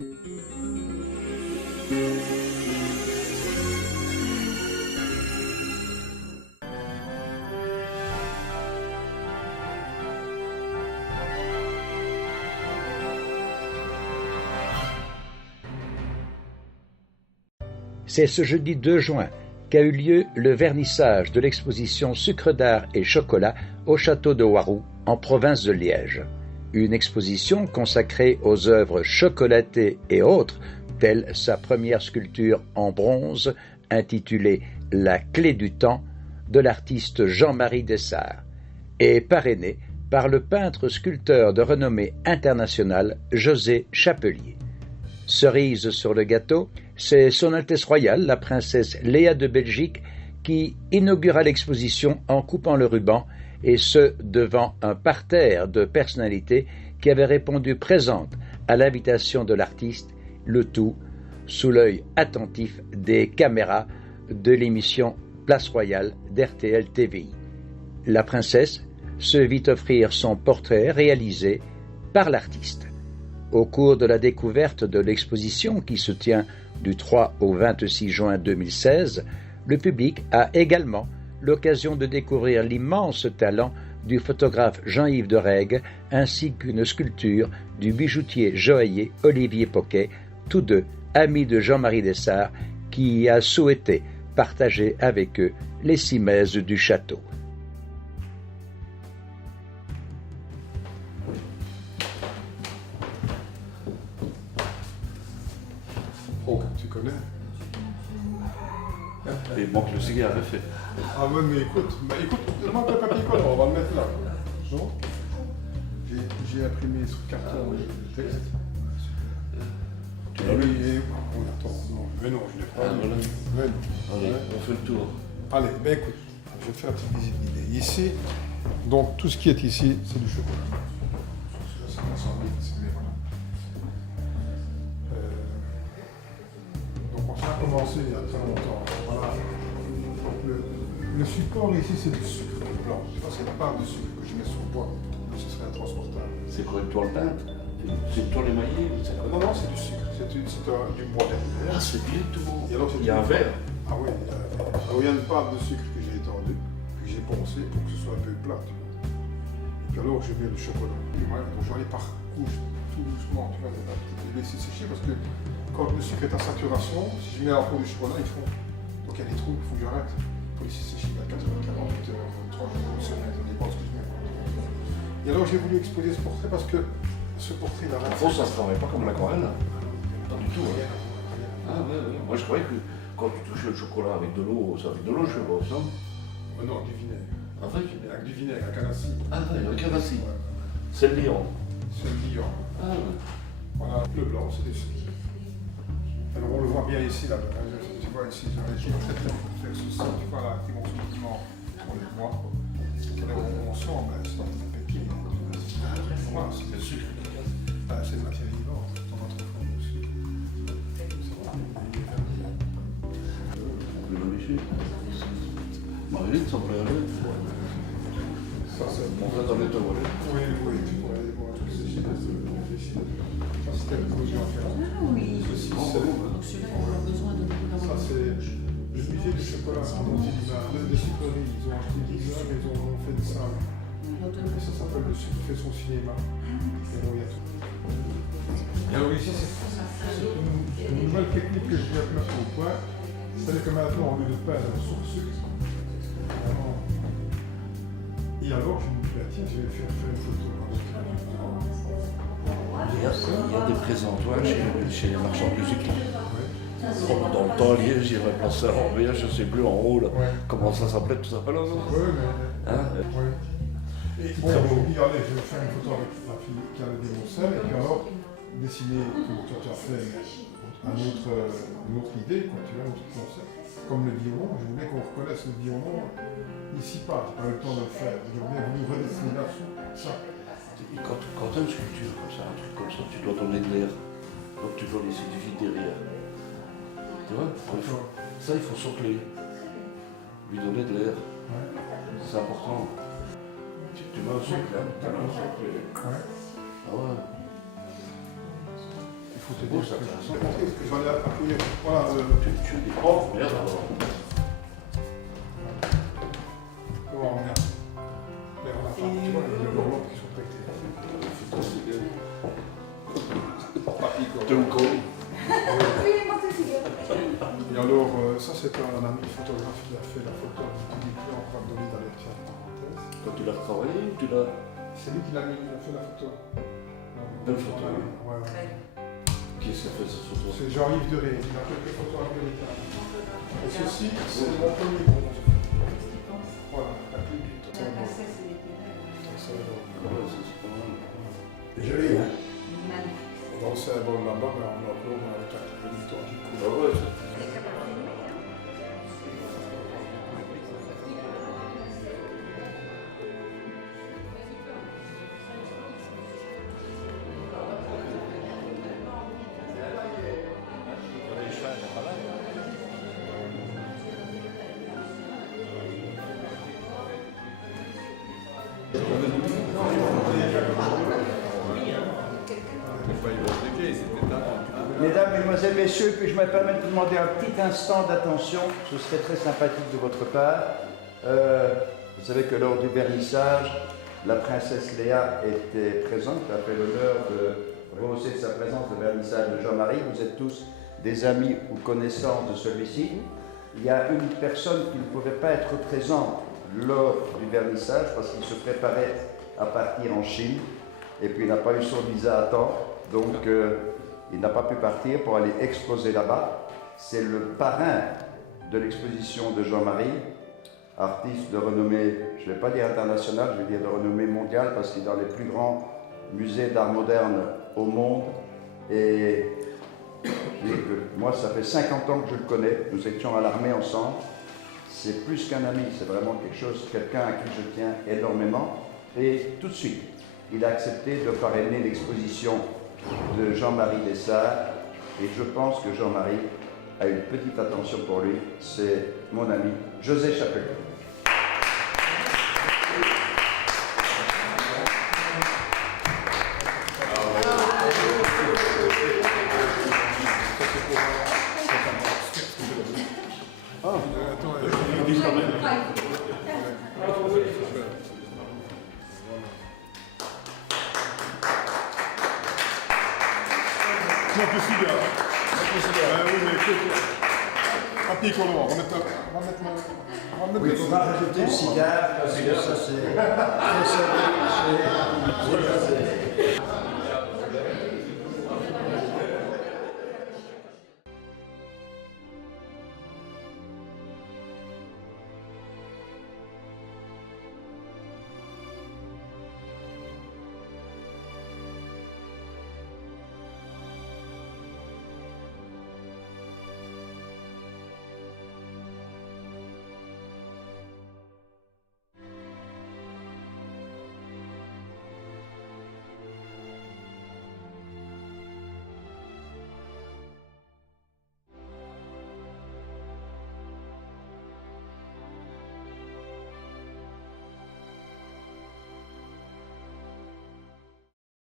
C'est ce jeudi 2 juin qu'a eu lieu le vernissage de l'exposition Sucre d'art et chocolat au château de Waroux, en province de Liège. Une exposition consacrée aux œuvres chocolatées et autres, telle sa première sculpture en bronze intitulée « La clé du temps » de l'artiste Jean-Marie Dessart, et parrainée par le peintre-sculpteur de renommée internationale José Chapelier. Cerise sur le gâteau, c'est Son Altesse Royale, la princesse Léa de Belgique, qui inaugura l'exposition en coupant le ruban, et ce devant un parterre de personnalités qui avaient répondu présentes à l'invitation de l'artiste, le tout sous l'œil attentif des caméras de l'émission Place Royale d'RTL TVI. La princesse se vit offrir son portrait réalisé par l'artiste. Au cours de la découverte de l'exposition qui se tient du 3 au 26 juin 2016, le public a également l'occasion de découvrir l'immense talent du photographe Jean-Yves de Règue ainsi qu'une sculpture du bijoutier joaillier Olivier Poquet, tous deux amis de Jean-Marie Dessart, qui a souhaité partager avec eux les simèses du château. Oh, tu connais? Il manque le cigare, en fait. Ah ouais, mais écoute, demande le papier collant, on va le mettre là. Non? J'ai imprimé sur carton le texte. Tu l'as lu? Oh, attends, non, mais non, je l'ai pas lu. Voilà. Mais non. Allez, Ouais. on fait le tour. Allez, ben écoute, je vais te faire une petite visite d'idée. Ici, donc tout ce qui est ici, c'est du chocolat. C'est 500 000, mais voilà. Donc on a commencé il y a très longtemps. Voilà. Donc le support ici, c'est du sucre blanc. Je pense que c'est la part de sucre que je mets sur le bois, ce serait intransportable. C'est quoi une toile peinte? C'est une toile émaillée? Non, non, c'est du sucre. C'est du bois vert. Ah, c'est bien tout. Et alors, Il y a un verre. Ah oui, il y a une part de sucre que j'ai étendue, que j'ai poncé pour que ce soit un peu plat. Tu vois. Et puis alors, je mets le chocolat. Et voilà, donc je vais aller par couche, tout doucement, tu vois, de laisser sécher parce que quand le sucre est à saturation, si je mets un peu du chocolat, ils font. Donc il y a des trous, il faut que j'arrête. Il faut laisser sécher à 80, 48 heures, 3 jours, une semaine, ça dépend de ce que je mets. Et alors, j'ai voulu exposer ce portrait parce que ce portrait, il a En fond, ça ne se travaille pas comme l'aquarelle. Pas du tout. Hein. Ah ouais, ouais. Moi, je croyais que quand tu touchais le chocolat avec de l'eau, c'est avec de l'eau, je sais pas, ça. Non, du vinaigre. Avec Avec du vinaigre, avec un acide. Ah ouais, avec un acide. Ouais. C'est le lion. C'est le liant. Ah ouais. Voilà, le blanc, c'est des sucres. Alors on le voit bien ici, là. Tu vois ici, j'aurais été très très faire ce ça. Tu vois là, qui vont soudainement, on le voit. Et là, on sent, ben, c'est un pépier. Voilà, c'est Le sucre. ben, c'est une matière vivante, dans notre forme de sucre. Le mamichu. Marie, ça me plaît. Ça, c'est On va dans les toilettes. oui, oui, tu pourrais aller voir tous ces gilets de réfléchir. Ça, c'était le projet en fait. Oui. Ceci, Donc celui-là, on a besoin de beaucoup ça, d'avoir. c'est le musée du chocolat dont il a, des sucreries. Ils ont acheté 10 heures et ils ont fait de ça. Et ça s'appelle Le Sucre fait son cinéma. Et donc, il y a tout. Et alors ici, c'est une nouvelle technique que je viens de mettre au point. C'est-à-dire que maintenant, au lieu de peindre sur le sucre, et alors, je me dis, bah, tiens, je vais faire une photo. Il y a des présentoirs chez les marchands de musique. Ouais. Dans le temps, Liège, il y avait place Saint-Lambert, je ne sais plus en haut, là. Ouais. Comment ça s'appelait, tout ça? Ouais, mais. Hein? Ouais. Et bon, je me dis, allez, je vais faire une photo avec la fille qui a le démoncel, et puis alors, dessiner, comme toi tu as fait, une autre idée, quoi, tu vois, un autre concept. Comme le violon, je voulais qu'on reconnaisse le violon ici pas, j'ai pas eu le temps de le faire. J'ai bien voulu redessiner là-dessus, ça. Quand tu as une sculpture comme ça, un truc comme ça, tu dois donner de l'air. Donc tu dois laisser du vide derrière. Tu vois? Ça, il faut socler. Lui donner de l'air. Ouais. C'est important. Tu mets un socle, hein? Tu mets un socle. Ouais. Ah ouais. Il faut te Bon, dire ça que va. sans compter ce que j'en ai appuyé. Voilà, Tu es des profs, merde alors. comment on regarde. Mais on a pas, tu vois, les enveloppes qui sont prêtées. Putain, c'est bien. Pas Igor. T'es au con. Et alors, ça c'est un ami photographe qui a fait la photo du client en donner dans les petites parenthèses. Quand tu l'as retravaillé ou tu l'as. C'est lui qui l'a mis, il a fait la photo. Belle photo, Ouais, oui. ouais. Qui est-ce qui a fait cette photo? C'est Jean-Yves Deré, il a quelques photos américaines. Et ceci, c'est mon premier gros. Voilà, la clé du temps. Ah ouais, c'est pas mal. Je l'ai eu. Dans le symbole là-bas, mais on a encore avec la clé du temps qui coule. Ah ouais, Mesdames, Mesdemoiselles, Messieurs, puis-je me permettre de vous demander un petit instant d'attention, ce serait très sympathique de votre part. Vous savez que lors du vernissage, la princesse Léa était présente, a fait l'honneur de rehausser de sa présence le vernissage de Jean-Marie. Vous êtes tous des amis ou connaissants de celui-ci. Il y a une personne qui ne pouvait pas être présente lors du vernissage parce qu'il se préparait à partir en Chine et puis il n'a pas eu son visa à temps, donc il n'a pas pu partir pour aller exposer là-bas. C'est le parrain de l'exposition de Jean-Marie, artiste de renommée, je ne vais pas dire internationale, je vais dire de renommée mondiale parce qu'il est dans les plus grands musées d'art moderne au monde. Et moi, ça fait 50 ans que je le connais, nous étions à l'armée ensemble. C'est plus qu'un ami, c'est vraiment quelque chose, quelqu'un à qui je tiens énormément. Et tout de suite, il a accepté de parrainer l'exposition de Jean-Marie Dessart. Et je pense que Jean-Marie a une petite attention pour lui. C'est mon ami José Chapelier. Non, plus cigare. Oui, mais écoute, papier collant, on va mettre Oui, il faudra rajouter le cigare parce que ça c'est très serré chez José.